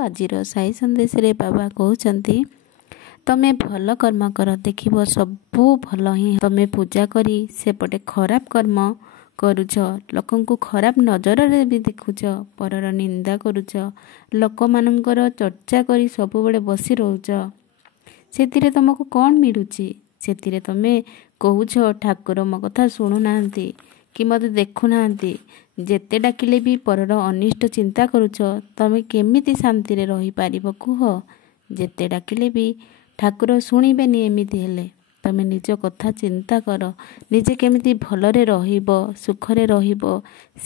आजिर साई संदेश रे बाबा कहउचंती तमे भल कर्म कर देखिबो सबू भल ही तमे पूजा करी सेपटे खराब कर्म करुछ लोकंकु खराब नजर रे भी देखुछ परर निंदा करुछ लोक मानकर चर्चा करी सब बड़े बसी रहउछ सेतिरे तुमको कौन मिलुची सेतिरे तमे कहूछ ठाकुर मो कथा शुणु नांती कि मते देखु नांती जेते डाकिले भी परर अनिष्ट चिंता करुछ तमे केमिति शांति रे रही पारिबो कुह जेते डाकिले भी ठाकुर शुणिबेनी एमिति हेले तमे निज कथा चिंता कर निजे केमिति भलरे रहिबो सुखरे रहिबो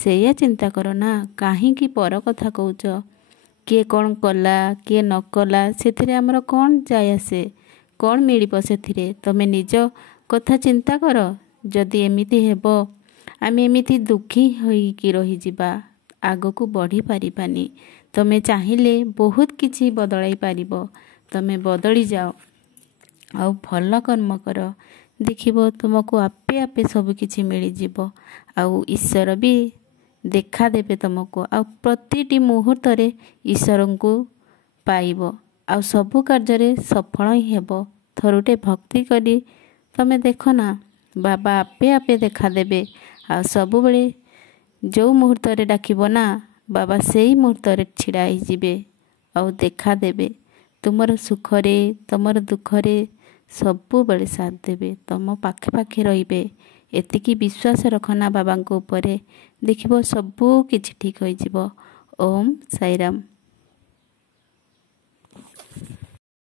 सेया चिंता कर ना काहे कि पर कथा कहूछ किए कौन कला किए न कला सेथिरे हमर कौन जाय आसे कौन मिलिबो सेथिरे तमे निज कथा चिंता कर जदि एमिति हेबो आमे एमिति दुखी होइकी रही जिबा आगो को बढ़ी पारिबानी तमे चाहिले बहुत किछि बदलाई पारिबो तमे बदली जाओ आउ भल कर्म कर देखिबो तुमको आपे आपे सब किछि मिली जिवो आउ ईश्वर भी देखा देबे तुमको आउ प्रतिटी मुहूर्त रे ईश्वर को पाइबो आउ सब कार्य रे सफल ही हेबो थरुटे भक्ति करी तमे देखो ना बाबा आपे आपे देखा देबे आ सब बेले जो मुहूर्त रे डाकिबो ना बाबा सेही मुहूर्त रे छिड़ा ही जिबे आउ देखा देबे तुमर सुख रे तुमर दुख रे सब बेले साथ देबे तुम पाखे पाखे रहिबे एतिकी विश्वास रखना बाबा को ऊपर देखिबो सब किछि ठीक होई जिवो ओम साईराम।